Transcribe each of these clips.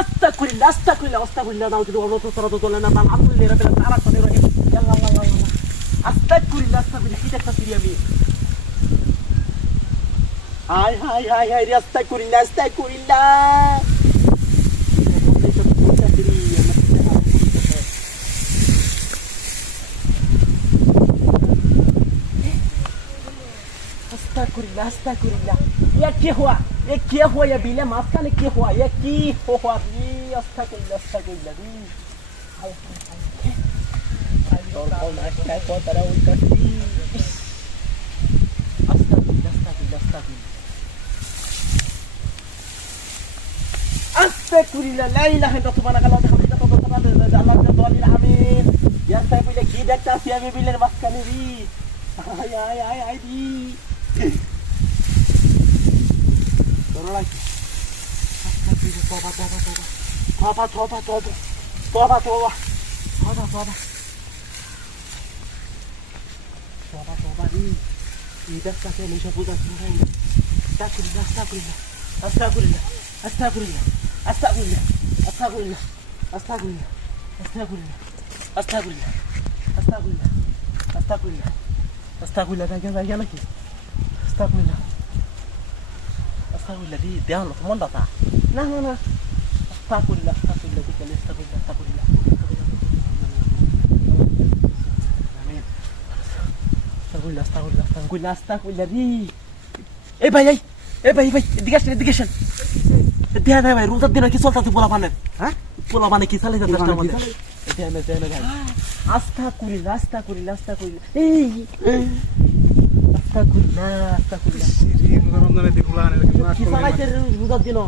আস্তা করিল আস্তা করিল আস্তা করিল না যদি অনত সরা তো চলে না, তার আকুল লেরা বেলা তারা সনে রহে আল্লাহ আল্লাহ আল্লাহ। আস্তা করিল আস্তা করিল কি দেখতা সিরি আমি? হাই হাই হাই হাই রাস্তা করিল আস্তা আস্তাকুরিল্লাহ আস্তাকুরিল্লাহ ইয়া কে হওয়া এ কে হওয়া ইয়া বিলে মাঝখানে কে হওয়া ইয়া কি হওয়া ই আস্তাকুরিল্লাহ আস্তাকুরিল্লাহ ই আস্তাকুরিল্লাহ লা ইলাহা ইল্লাল্লাহ সুবহানাকাল্লাহ হামদিকা তাবারাকাল্লাহ আল্লাহু আকবার আমিন ইয়া সাইফুল্লাহ কি দেখতাছি আমি বিলের মাঝখানে রি আয় আয় আয় আয় Dur lan. Toba toba toba. Toba toba toba. Toba toba. Toba toba. Toba toba değil. İyi dakika senin şapıdan sürüyorum. Estağfurullah, estağfurullah. Estağfurullah. Estağfurullah. Estağfurullah. Estağfurullah. Estağfurullah. Estağfurullah. Estağfurullah. Estağfurullah. Estağfurullah. Estağfurullah. Estağfurullah. Gel gel gel. আস্তাকুল্লা আস্তাকুল্লা রে দেহ না মন দাতা না না না আস্তাকুল্লা আস্তাকুল্লা বিকেলে আস্তাকুল্লা আস্তাকুল্লা আস্তাকুল্লা আস্তাকুল্লা আস্তাকুল্লা আস্তাকুল্লা রে এই ভাই এই এই ভাই ভাই এদিকে আসেন এদিকে আসেন দেয়া নাই ভাই রোজার দিনে কি চলতেছে পোলা পানের হ্যাঁ পোলা পানে কি চালাইছে দশটার মধ্যে দেয়া নাই দেয়া নাই ভাই আস্থা করি রাস্তা করি রাস্তা করি এই আস্তাকুল্লাহ আস্তাকুল্লাহ। সিরিজ রমজানে দেখুলা আনে কি চালাইছে রোজার দিন?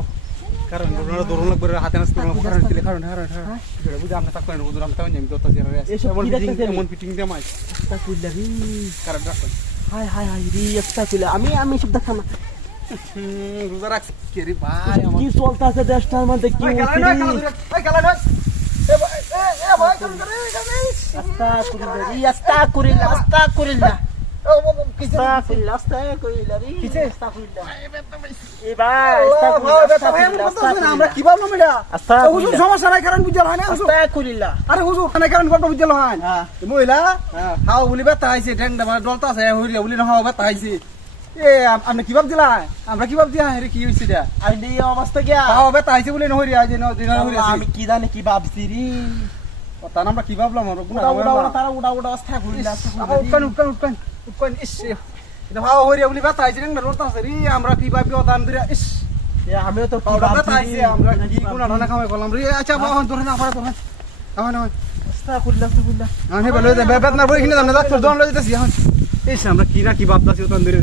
কারণ আপনারা দরুন লাগবে হাতে নাচ করলাম কারণ দিলে কারণ হ্যাঁ হ্যাঁ এটা বুঝে আপনি থাকবেন রোজ রামতে আমি আমি দত্তা জিরা আছে। এমন ফিটিং এমন ফিটিং দিয়ে মাছ আস্তাকুল্লাহ রে। কারণ রাখুন হাই হাই হাই রে আস্তাকুল্লাহ। আমি আমি সব দেখতাম না। রোজা রাখছি। কে রে হ্যাঁ, আমরা কি ভাবলাম হ্যাঁ। হ্যাঁ। এ আপনি কি দিলা আমরা কি দিয়া হ্যাঁ কি হইছে দা আমি এই অবস্থা কি হাও বেতা আইছে বলি আমি কি জানি কি ভাবছি রে। কথা আমরা কি ভাবলাম? আমরা তারা উড়া উড়া অবস্থা ঘুরিলা উঠকান উঠকান। কোন ইস এটা ভাবা হরি আপনি ব্যথা হয়েছে না রোড আছে রে আমরা কি ভাবি অত আমি ইস আমিও তো ব্যথা হয়েছে আমরা কি কোন রান্না খাওয়াই করলাম রে আচ্ছা বাবা ধরে না পারা ধরে এখন এখন আমি ভালো বেদনার বই কিনে দাম না ডাক্তার দোকান লয়ে যেতেছি এখন ইস আমরা কি না কি ভাবতেছি ওখান ধরে